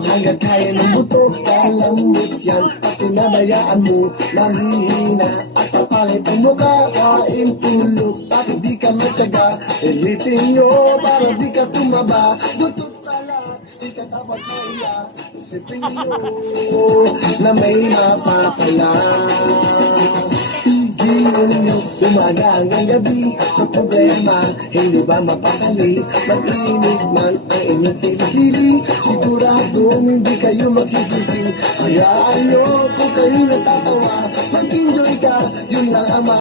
Hanggang kaya ng buto, kalambot yan at pinabayaan mo, mahihina at papangit ang mukha, kain tulog at hindi ka matyaga, ilitin nyo para di ka tumaba, butot pala, di ka dapat kaya, isipin nyo na may mapapala. Tigilin nyo umaga hanggang gabi sa problema, hindi ba mapakali, mag-init man ang inyong tinihili, siguradong hindi kayo magsisisi, hayaan nyo kung kayo natatawa, mag-enjoy ka, yun lang ang